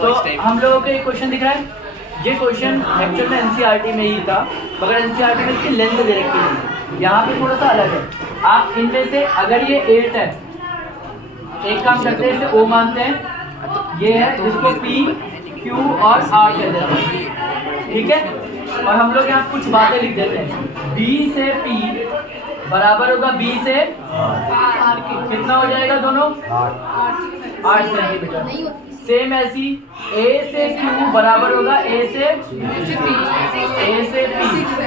तो हम लोगों को एक क्वेश्चन दिख रहा है, ये क्वेश्चन एक्चुअल में एनसीईआरटी में ही था, मगर एनसीईआरटी में इसकी लेंथ दे रखी है, यहाँ पे थोड़ा सा अलग है। आप इनमें से अगर ये 8 है, एक काम करते हैं, इसे O मानते हैं, ये है जिसको P, Q और R कह देते हैं, ठीक है। और हम लोग यहाँ कुछ बातें लिख देते हैं, B से P बराबर होगा B से कितना हो जाएगा दोनों 8 सेंटीमीटर। सेम ऐसी A से Q बराबर होगा A से P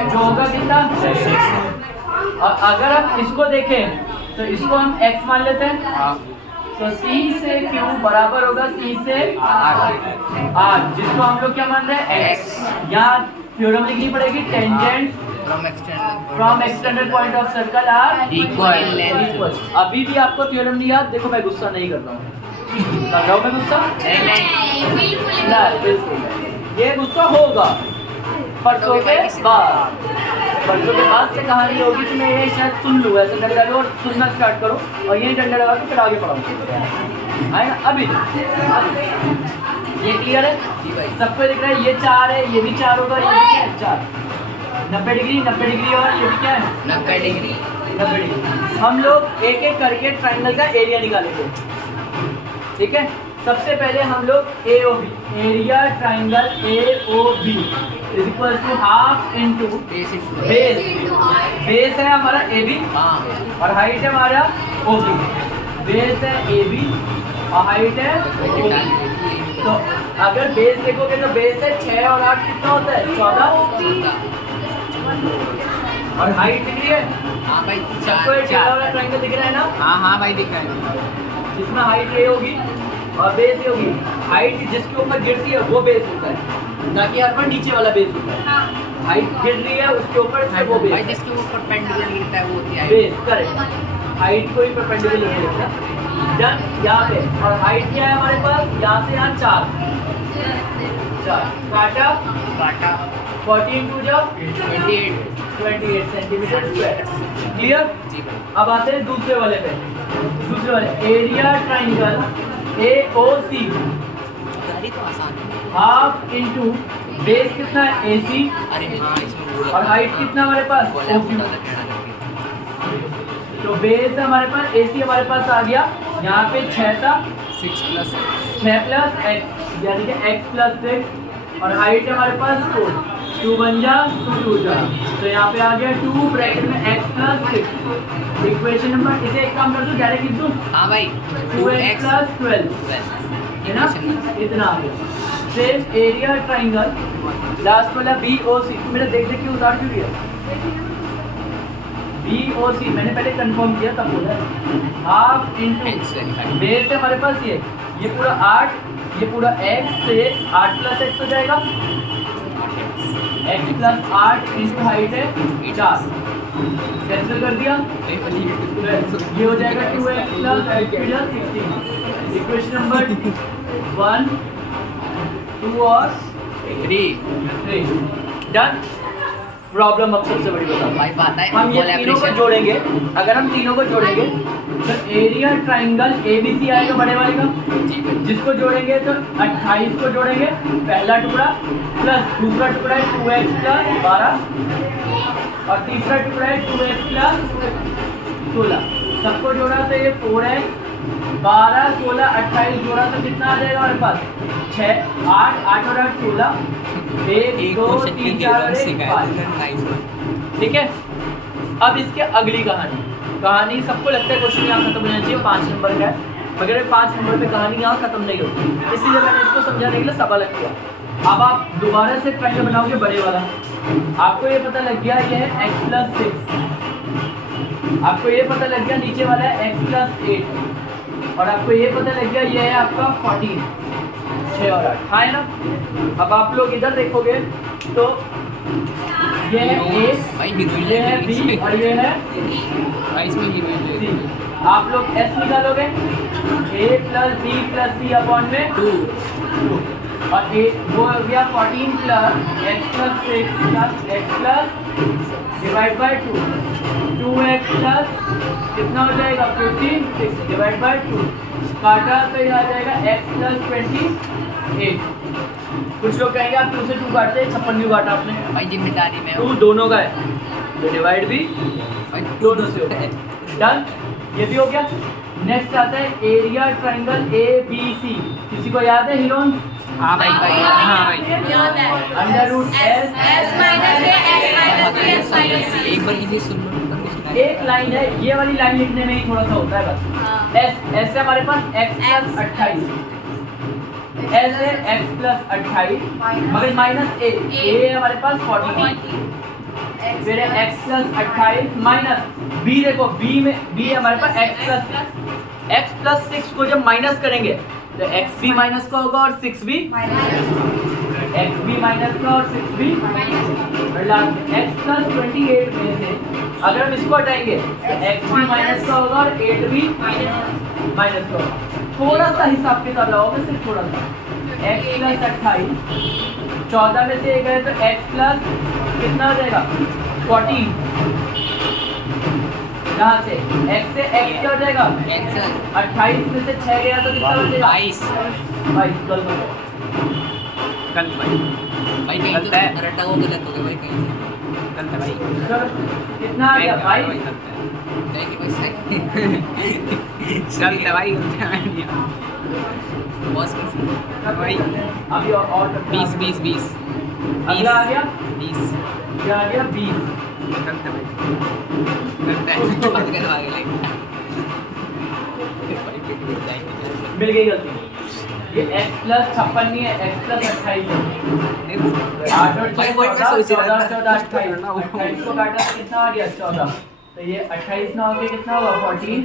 जो होगा कितना 6। और अगर हम इसको देखें तो इसको हम x मान लेते हैं, तो C से Q बराबर होगा C से R, जिसको हम लोग क्या मान रहे हैं x। यहाँ थ्योरम लिखनी पड़ेगी, tangent from extended point of circle are equal. अभी भी आपको थ्योरम नहीं याद, देखो मैं गुस्सा नहीं कर रहा हूँ, कर रहा हूँ मैं गुस्सा नहीं, बिल्कुल ये गुस्सा होगा परसों के बाद, परसों के बाद से कहानी होगी कि मैं ये शायद सुन लूँ, ऐसे डंडे लगे और सुनना स्टार्ट करो और यही डंडे लगा के फिर आगे पढ़ाऊँ, है ना। अभी ये क्लियर है, सबको दिख रहा है, ये 4 है, ये भी 4 होगा, ये भी क्या है 4, 90 डिग्री 90 डिग्री और ये भी क्या है 90 डिग्री 90 डिग्री। हम लोग एक एक करके ट्राइंगल का एरिया निकालेंगे, ठीक है। सबसे पहले हम लोग AOB, area triangle AOB is equal to half into base, base है हमारा AB और हाइट है हमारा OB। बेस है AB और हाइट है OB। तो अगर बेस देखोगे तो बेस है 6 और 8 कितना होता है 14, और हाइट दिख रही है, हाँ भाई सबको एक छोटा वाला ट्रायंगल दिख रहा है ना, हाँ भाई दिख रहा है, जिसमें हाइट ये होगी और बेस ये होगी। हाइट जिसके ऊपर गिरती है वो बेस होता है, ना कि हर पर नीचे वाला बेस होता है। हाइट गिर रही है उसके ऊपर से वो भाई बेस, जिसके ऊपर परपेंडिकुलर गिरता है वो होती है बेस, करेक्ट। हाइट को ही परपेंडिकुलर नहीं होता, डन। यहाँ पे और हाइट क्या है हमारे पास, यहाँ से यहाँ 4 काटा 14 टू जब 28 सेंटीमीटर स्क्वायर, क्लियर। अब आते हैं दूसरे वाले पे, दूसरे वाले area triangle AOC half into base कितना है AC और हाइट कितना हमारे पास OQ। तो बेस हमारे पास AC हमारे पास आ गया, यहाँ पे 6 था 6 प्लस x यानी कि x प्लस 6 और हाइट है हमारे पास 4, 2 बन जा 2 जा, तो यहाँ पे आ गया 2 ब्रैकेट में x प्लस 6। इक्वेशन नंबर, इसे एक काम कर दूँ डायरेक्ट लिख दूँ, हाँ भाई 2x प्लस 12 है ना, इतना आ गया। सेम एरिया ट्राइंगल लास्ट वाला BOC, मेरा देख देख के उतार क्यों दिया, BOC मैंने पहले कंफर्म किया तब बोला, हाफ इनटू बेस है हमारे पास ये पूरा 8, ये पूरा x से 8 प्लस x हो जाएगा, x प्लस 8 इनटू हाइट है 4, कैंसिल कर दिया, ये हो जाएगा 2x प्लस 16। इक्वेशन नंबर 1 2 और 3 डन। प्रॉब्लम अब सबसे बड़ी बताओ भाई बात है, हम ये तीनों को जोड़ेंगे, अगर हम तीनों को जोड़ेंगे तो एरिया ट्राइंगल ABC आएगा बड़े वाले का, जिसको जोड़ेंगे तो 28 को जोड़ेंगे पहला टुकड़ा प्लस दूसरा टुकड़ा है 2x प्लस 12 और तीसरा टुकड़ा है 2x प्लस 16, सबको जोड़ा तो ये 4x 12 16 28 जोड़ा तो कितना आ जाएगा हमारे पास 6 8 और 8 16, 1 2 3 4 और 5, ठीक है। अब इसके अगली कहानी सबको लगता है क्वेश्चन यहाँ खत्म होना चाहिए, 5 नंबर का है, मगर 5 नंबर पे कहानी यहाँ खत्म नहीं होती, इसीलिए मैंने इसको समझाने के लिए सवाल अलग किया। अब आप दोबारा से ट्रायंगल बनाओगे बड़े वाला, आपको ये पता लग गया ये है x प्लस 6, आपको ये पता लग गया नीचे वाला है x प्लस 8 और आपको ये पता लग गया ये है आपका 14, 6 और 8, हाँ है ना। अब आप लोग इधर देखोगे तो ये है A, ये है B और ये है C। आप लोग S निकालोगे A plus B plus C upon में 2 और A वो हो गया 14 plus x plus 6 plus x plus divide by 2 2x plus कितना हो जाएगा 15 6 डिवाइड बाय 2 काटा तो ये आ जाएगा x प्लस 28। कुछ लोग कहेंगे आप 2 से 2 काटते हैं, 56 क्यों काटा आपने? भाई जिम्मेदारी में 2 दोनों का है तो डिवाइड भी भाई दोनों से होता है। डन, ये भी हो गया। नेक्स्ट आता है एरिया ट्रायंगल ABC। किसी को याद है हीरोन्स? हाँ भाई भाई हाँ भाई अंडर रूट एस एक बार हिंदी सुन लो तो कुछ नहीं। एक लाइन है, ये वाली लाइन लिखने में ही थोड़ा सा होता है बस। एस से हमारे पास x प्लस 28, एस है x प्लस 28 मगर माइनस ए हमारे पास 40, फिर है x प्लस 28 माइनस बी। देखो बी में बी हमारे पास x प्लस 6 को जब माइनस करेंगे तो x भी माइनस का होगा और 6 भी x भी माइनस का और 6 भी x प्लस 28 में से अगर हम इसको हटाएंगे तो x भी माइनस का होगा और 8 भी माइनस का होगा। थोड़ा सा हिसाब किताब लगाओगे, सिर्फ थोड़ा सा। x प्लस 28 14 में से एक है तो x प्लस कितना हो जाएगा 14। यहाँ से x से x क्या हो जाएगा कैंसिल 28 में से 6 गया तो कितना हो जाएगा 22 22। गलत हो भाई कहीं गलत है। तो रट्टा को गलत हो गया भाई कहीं गलत है भाई। गया। कितना आ गया 22। थैंक यू भाई सही गलत है भाई, गलत है बॉस भाई। अभी और करते हैं। 20 अगला आ गया 20 क्या आ गया 20। गलत है भाई, गलत है। बात कर आगे ले मिल गई गलती। ये x प्लस 56 नहीं है, x प्लस 28 है। 8 और 6 भाई, वही मैं सोच रहा था। 14 28 को काटा तो कितना आ गया 14। तो ये 28 ना होके कितना हुआ 14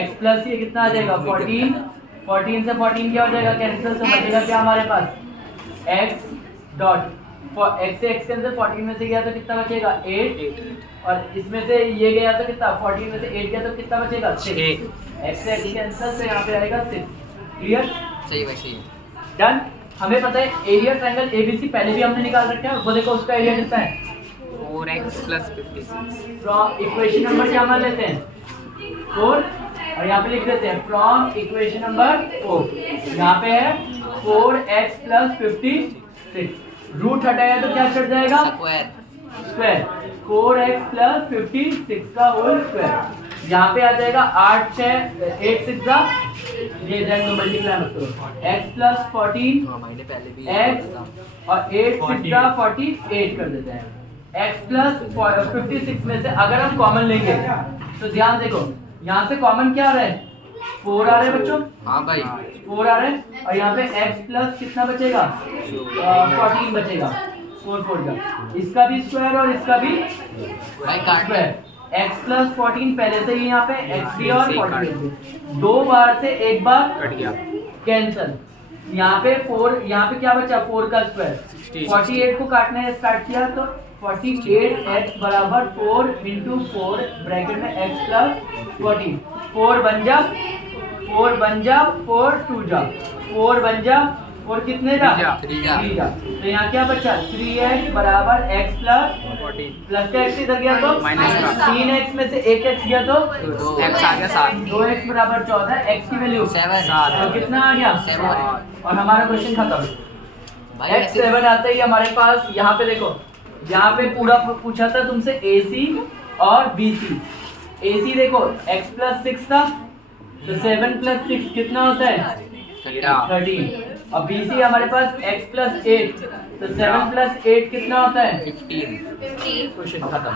x प्लस ये कितना आ जाएगा 14 से 14 क्या हो जाएगा कैंसिल, तो बचेगा क्या हमारे पास x डॉट x से x कैंसिल 14 में से गया तो कितना बचेगा 8 और इसमें से ये गया तो कितना 14 में से 8 गया तो कितना बचेगा 6। x से x कैंसिल तो यहाँ पे आएगा 6। क्लियर? सही भाई सही डन। हमें पता है एरिया ट्रायंगल ABC पहले भी हमने निकाल रखा है, वो देखो उसका एरिया कितना है 4x plus 56। From equation number क्या मान लेते हैं 4 और यहाँ पे लिख देते हैं फ्रॉम इक्वेशन नंबर 4। यहाँ पे है 4x प्लस 56, रूट हटाया तो क्या चढ़ जाएगा स्क्वायर स्क्वायर 4x प्लस 56 का होल स्क्वायर। यहाँ पे आ जाएगा 8 6 ये जाएगा मल्टीप्लाई मत करो x प्लस 14 मैंने पहले भी x और 8 6 48 कर देते हैं। x प्लस 56 में से अगर हम कॉमन लेंगे तो ध्यान देखो यहाँ से कॉमन क्या आ रहा है 4 आ रहे हैं बच्चों, हाँ भाई 4 आ रहे हैं और यहाँ पे x प्लस कितना बचेगा 14 बचेगा 4 का, इसका भी स्क्वायर और इसका भी भाई काट स्क्वायर। x प्लस 14 पहले से ही यहाँ पे x भी और 14 दो बार से एक बार कट गया। कैंसल। यहाँ पे 4 यहाँ पे क्या बचा 4 का स्क्वायर 48 को काटने स्टार्ट किया तो 48x बराबर 4 इंटू 4 ब्रैकेट में x प्लस 14 4 बन जा 4 2 जा 4 बन जा 4 कितने जा 3 जा। 3 जा। तो यहाँ क्या बचा 3x बराबर x प्लस 14 प्लस का x इधर गया तो माइनस का। 3x में से 1x गया तो x आ गया 7। 2x बराबर 14 x की वैल्यू 7 तो कितना आ गया 7 और हमारा क्वेश्चन खत्म। भाई x 7 आते ही हमारे पास यहाँ पे देखो, यहाँ पे पूरा पूछा था तुमसे AC और BC। AC देखो x प्लस 6 था तो 7 प्लस 6 कितना होता है 13 और BC हमारे पास x प्लस 8 तो 7 प्लस 8 कितना होता है 15 क्वेश्चन खत्म।